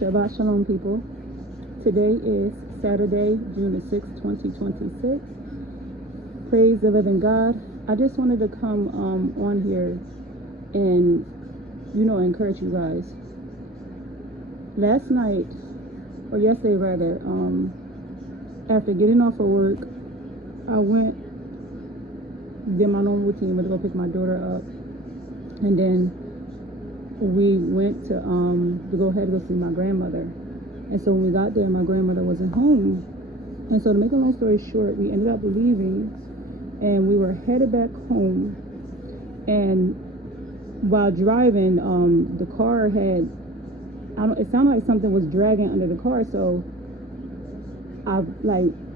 Shabbat Shalom, people. Today is Saturday, June the 6th, 2026. Praise the living God. I just wanted to come on here and, encourage you guys. Last night, or yesterday rather, after getting off of work, I did my normal routine, went to go pick my daughter up, and then we went to go ahead and go see my grandmother. And so when we got there, my grandmother wasn't home. And so to make a long story short, we ended up leaving and we were headed back home. And while driving, the car had, it sounded like something was dragging under the car. So I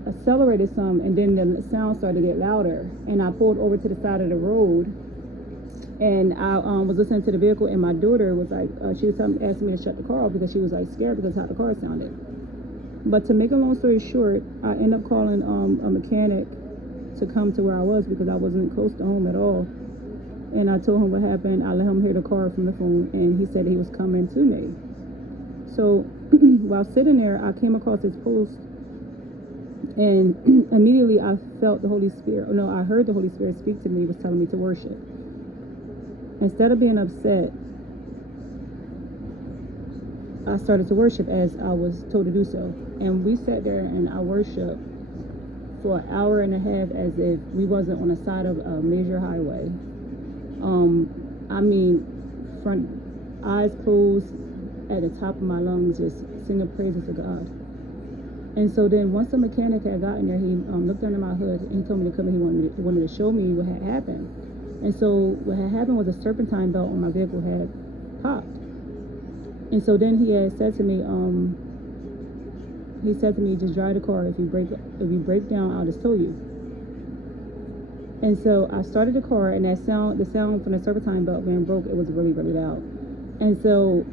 accelerated some, and then the sound started to get louder. And I pulled over to the side of the road, and I was listening to the vehicle, and my daughter was like, she was asking me to shut the car off because she was like scared because how the car sounded. But to make a long story short, I ended up calling a mechanic to come to where I was because I wasn't close to home at all. And I told him what happened. I let him hear the car from the phone, and he said he was coming to me. So while sitting there, I came across this post, and immediately I felt the Holy Spirit. No, I heard the Holy Spirit speak to me. He was telling me to worship. Instead of being upset, I started to worship as I was told to do so. And we sat there and I worshiped for an hour and a half as if we wasn't on the side of a major highway. Front eyes closed at the top of my lungs, just singing praises to God. And so then once the mechanic had gotten there, he looked under my hood and he told me to come in. He wanted to show me what had happened. And so what had happened was a serpentine belt on my vehicle had popped. And so then he had said to me, just drive the car. If you break down, I'll just tow you. And so I started the car, and the sound from the serpentine belt being broke, it was really, really loud. And so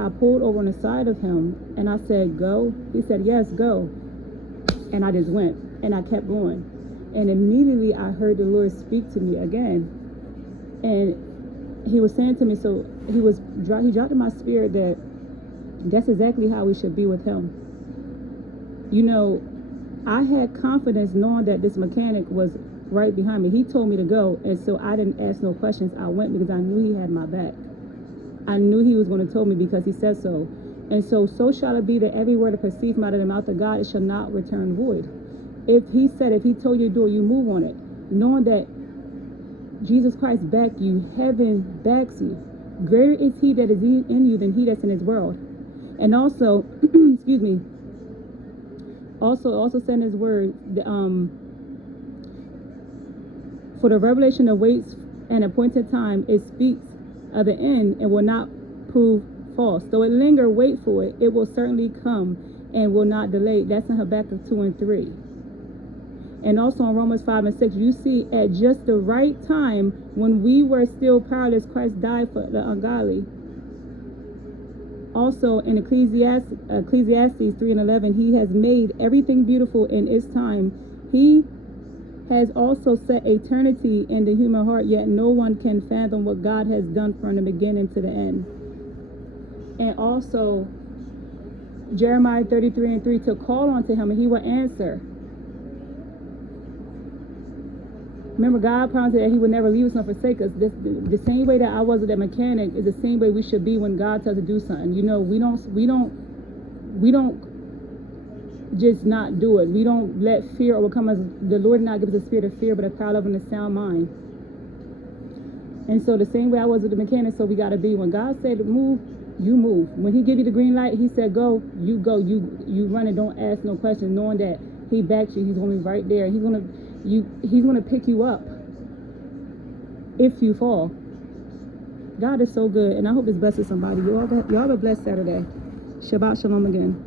I pulled over on the side of him, and I said, go. He said, yes, go. And I just went, and I kept going. And immediately I heard the Lord speak to me again. And he was saying to me, so he dropped in my spirit that that's exactly how we should be with him. I had confidence knowing that this mechanic was right behind me. He told me to go, and so I didn't ask no questions. I went because I knew he had my back. I knew he was going to tow me because he said so. And so shall it be that every word that proceeds out of the mouth of God, it shall not return void. If he told you to do it, you move on it. Knowing that Jesus Christ backed you, heaven backs you. Greater is he that is in you than he that's in this world. And also, excuse me, also said in his word, for the revelation awaits an appointed time, it speaks of the end and will not prove false. Though it linger, wait for it. It will certainly come and will not delay. That's in Habakkuk 2 and 3. And also in Romans 5 and 6, you see at just the right time when we were still powerless, Christ died for the ungodly. Also in Ecclesiastes 3 and 11, he has made everything beautiful in its time. He has also set eternity in the human heart, yet no one can fathom what God has done from the beginning to the end. And also Jeremiah 33 and 3, to call unto him and he will answer. Remember, God promised that he would never leave us nor forsake us. The same way that I was with that mechanic is the same way we should be when God tells us to do something. We don't just not do it. We don't let fear overcome us. The Lord did not give us a spirit of fear, but a power, love, and a sound mind. And so the same way I was with the mechanic, so we got to be. When God said move, you move. When he give you the green light, he said go, you go. You run and don't ask no questions, knowing that he backs you. He's going to be right there. He's going to pick you up if you fall. God is so good, and I hope this blesses somebody. Y'all have a blessed Saturday. Shabbat Shalom again.